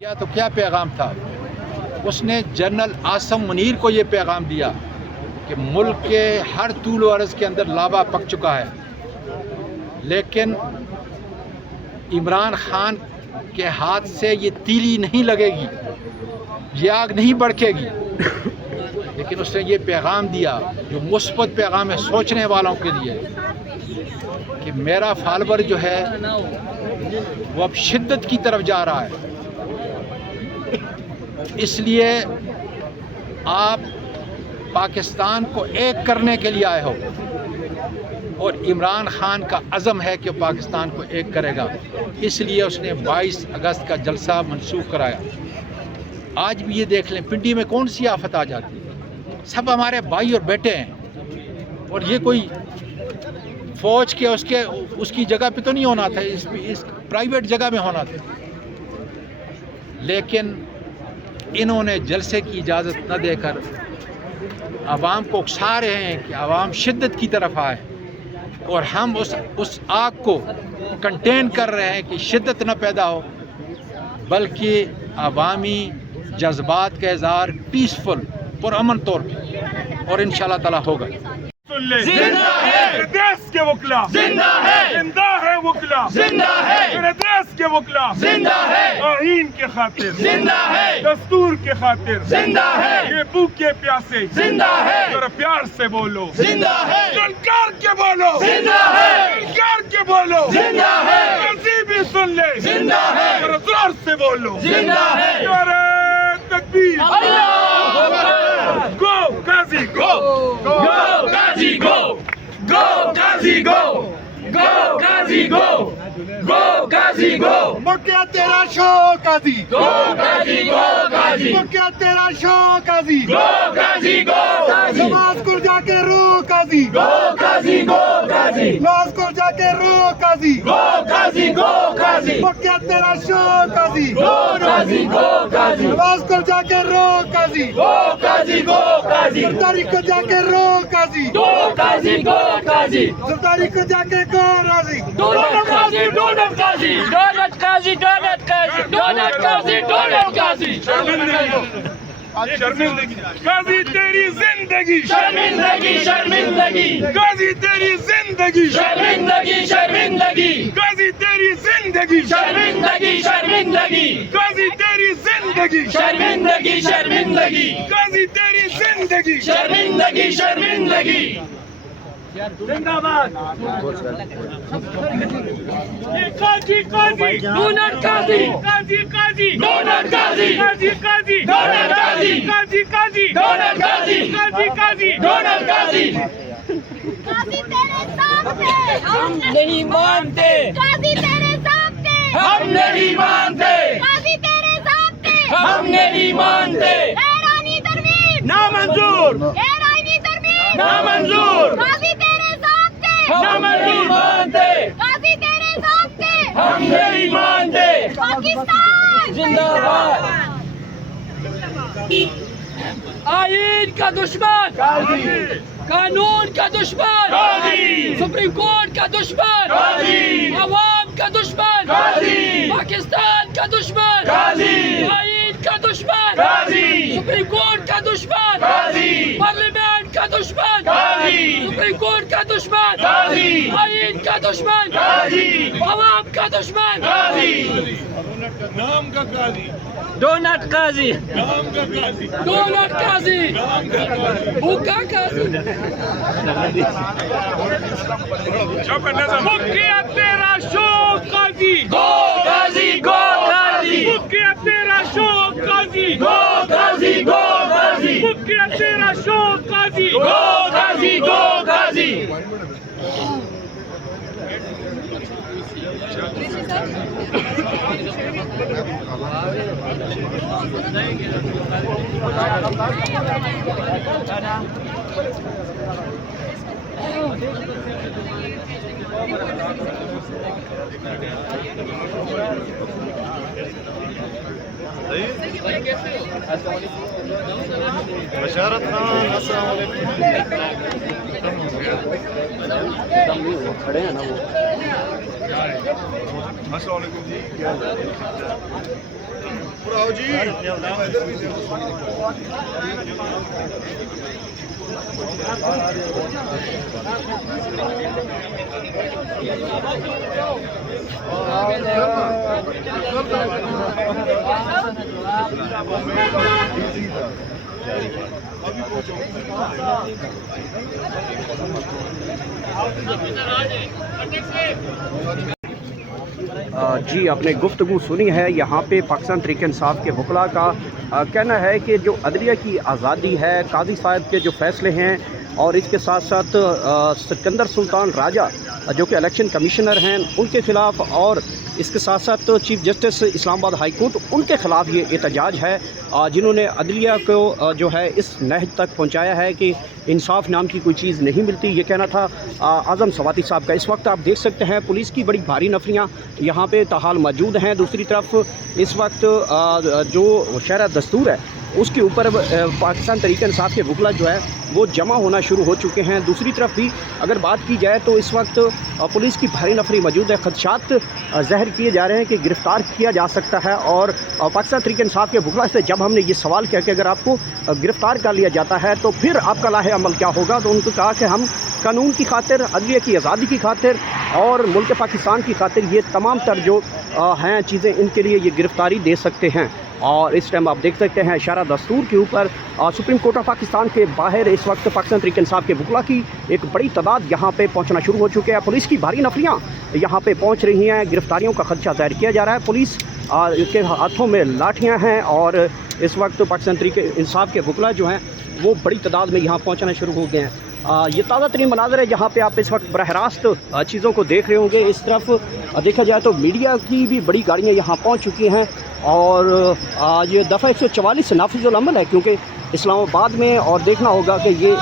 کیا تو کیا پیغام تھا؟ اس نے جنرل عاصم منیر کو یہ پیغام دیا کہ ملک کے ہر طول و عرض کے اندر لابا پک چکا ہے، لیکن عمران خان کے ہاتھ سے یہ تیلی نہیں لگے گی، یہ آگ نہیں بڑکے گی۔ لیکن اس نے یہ پیغام دیا جو مثبت پیغام ہے سوچنے والوں کے لیے کہ میرا فالور جو ہے وہ اب شدت کی طرف جا رہا ہے، اس لیے آپ پاکستان کو ایک کرنے کے لیے آئے ہو، اور عمران خان کا عزم ہے کہ پاکستان کو ایک کرے گا، اس لیے اس نے 22 اگست کا جلسہ منسوخ کرایا۔ آج بھی یہ دیکھ لیں پنڈی میں کون سی آفت آ جاتی ہے، سب ہمارے بھائی اور بیٹے ہیں، اور یہ کوئی فوج کے اس کی جگہ پہ تو نہیں ہونا تھا، اس پرائیویٹ جگہ میں ہونا تھا، لیکن انہوں نے جلسے کی اجازت نہ دے کر عوام کو اکسا رہے ہیں کہ عوام شدت کی طرف آئے، اور ہم اس آگ کو کنٹین کر رہے ہیں کہ شدت نہ پیدا ہو، بلکہ عوامی جذبات کا اظہار پیسفل پرامن طور پہ، اور انشاءاللہ تعالی ہوگا۔ زندہ ہے میرے دیش کے وکلا، زندہ ہے، زندہ ہے وکلا، زندہ ہے میرے دیش کے وکلا، زندہ ہے آئین کے خاطر، زندہ ہے دستور کے خاطر، زندہ ہے یہ بھوکے پیاسے، زندہ ہے ذرا پیار سے بولو، زندہ ہے للکار کے بولو، زندہ ہے للکار کے بولو، زندہ ہے کسی بھی سن لے، زندہ ہے ذرا زور سے بولو، زندہ ہے نعرہ تکبیر، اللہ اکبر، گو غازی گو، گو غازی گو، گو غازی گو، گو غازی گو، گو غازی گو، مکیا تیرا شوق غازی، گو غازی گو غازی، مکیا تیرا شوق غازی، گو غازی گو غازی، نماز کو جا کے رو غازی، گو غازی گو غازی، نماز کو جا کے رو غازی، گو غازی گو غازی، مکیا تیرا شوق غازی، گو غازی گو غازی، نماز کو جا کے رو غازی، گو غازی گو غازی، سرداری کو جا کے رو غازی، گو غازی گو غازی، سرداری کو جا کے گو غازی، دولت غازی، دولت غازی، دولت غازی، دولت غازی، دولت غازی، دولت غازی، شرمندگی غازی تیری زندگی، شرمندگی، شرمندگی غازی تیری زندگی، شرمندگی، شرمندگی غازی تیری زندگی، شرمندگی، شرمندگی غازی تیری زندگی، شرمندگی، شرمندگی غازی تیری زندگی، شرمندگی، شرمندگی زندہ باد قاضی قاضی دولت قاضی، قاضی قاضی دولت قاضی، قاضی قاضی دولت قاضی، قاضی قاضی دولت قاضی، قاضی قاضی دولت قاضی، قاضی تیرے سامنے ہم نہیں مانتے، قاضی تیرے سامنے ہم نہیں مانتے، قاضی تیرے سامنے ہم نہیں مانتے، ایرانی ترمیم نامنظور، ایرانی ترمیم نامنظور، قاضی تیرے سامنے ہم نہیں مانتے، قاضی تیرے سامنے ہم نہیں مانتے، پاکستان زندہ باد آئین کا دشمن قاضی، قانون کا دشمن قاضی، سپریم کورٹ کا دشمن قاضی، عوام کا دشمن قاضی، پاکستان کا دشمن قاضی، آئین کا دشمن قاضی، سپریم کورٹ کا دشمن قاضی، پارلیمنٹ کا دشمن قاضی، سپریم کورٹ کا دشمن قاضی، آئین کا دشمن قاضی، عوام کا دشمن قاضی، نام کا قاضی، دولت قاضی، نام کا قاضی، دولت قاضی، نام کا قاضی، بھوکا قاضی، مکیا تیرا شوق قاضی، گو غازی، گو غازی، مکیا تیرا شوق قاضی، گو غازی، گو غازی، مکیا تیرا شوق قاضی، گو غازی، گو غازی، بشارت خان السلام علیکم۔ کھڑے ہیں نا وہ السلام علیکم جی، جی آپ نے گفتگو سنی ہے. یہاں پہ پاکستان تحریک انصاف کے وکلاء کا کہنا ہے کہ جو عدلیہ کی آزادی ہے، قاضی صاحب کے جو فیصلے ہیں، اور اس کے ساتھ ساتھ سکندر سلطان راجہ جو کہ الیکشن کمشنر ہیں ان کے خلاف، اور اس کے ساتھ ساتھ چیف جسٹس اسلام آباد ہائی کورٹ ان کے خلاف یہ احتجاج ہے، جنہوں نے عدلیہ کو جو ہے اس نہج تک پہنچایا ہے کہ انصاف نام کی کوئی چیز نہیں ملتی. یہ کہنا تھا اعظم سواتی صاحب کا. اس وقت آپ دیکھ سکتے ہیں پولیس کی بڑی بھاری نفریاں یہاں پہ تاحال موجود ہیں. دوسری طرف اس وقت جو شرح دستور ہے اس کے اوپر پاکستان تحریک انصاف کے وکلاء جو ہے وہ جمع ہونا شروع ہو چکے ہیں. دوسری طرف بھی اگر بات کی جائے تو اس وقت پولیس کی بھاری نفری موجود ہے. خدشات ظاہر کیے جا رہے ہیں کہ گرفتار کیا جا سکتا ہے، اور پاکستان تحریک انصاف کے وکلاء سے جب ہم نے یہ سوال کیا کہ اگر آپ کو گرفتار کر لیا جاتا ہے تو پھر آپ کا لاہ عمل کیا ہوگا، تو ان کو کہا کہ ہم قانون کی خاطر، عدلیہ کی آزادی کی خاطر اور ملک پاکستان کی خاطر یہ تمام تر جو ہیں چیزیں ان کے لیے یہ گرفتاری دے سکتے ہیں. اور اس ٹائم آپ دیکھ سکتے ہیں اشارہ دستور کے اوپر سپریم کورٹ آف پاکستان کے باہر اس وقت پاکستان تحریک انصاف کے وکلاء کی ایک بڑی تعداد یہاں پہ پہنچنا شروع ہو چکے ہیں. پولیس کی بھاری نفریاں یہاں پہ پہنچ رہی ہیں. گرفتاریوں کا خدشہ ظاہر کیا جا رہا ہے. پولیس کے ہاتھوں میں لاٹھیاں ہیں، اور اس وقت پاکستان تحریک انصاف کے وکلاء جو ہیں وہ بڑی تعداد میں یہاں پہنچنا شروع ہو گئے ہیں. یہ تازہ ترین مناظر ہے جہاں پہ آپ اس وقت براہ راست چیزوں کو دیکھ رہے ہوں گے. اس طرف دیکھا جائے تو میڈیا کی بھی بڑی گاڑیاں یہاں پہنچ چکی ہیں، اور یہ دفعہ 144 نافذ العمل ہے کیونکہ اسلام آباد میں، اور دیکھنا ہوگا کہ یہ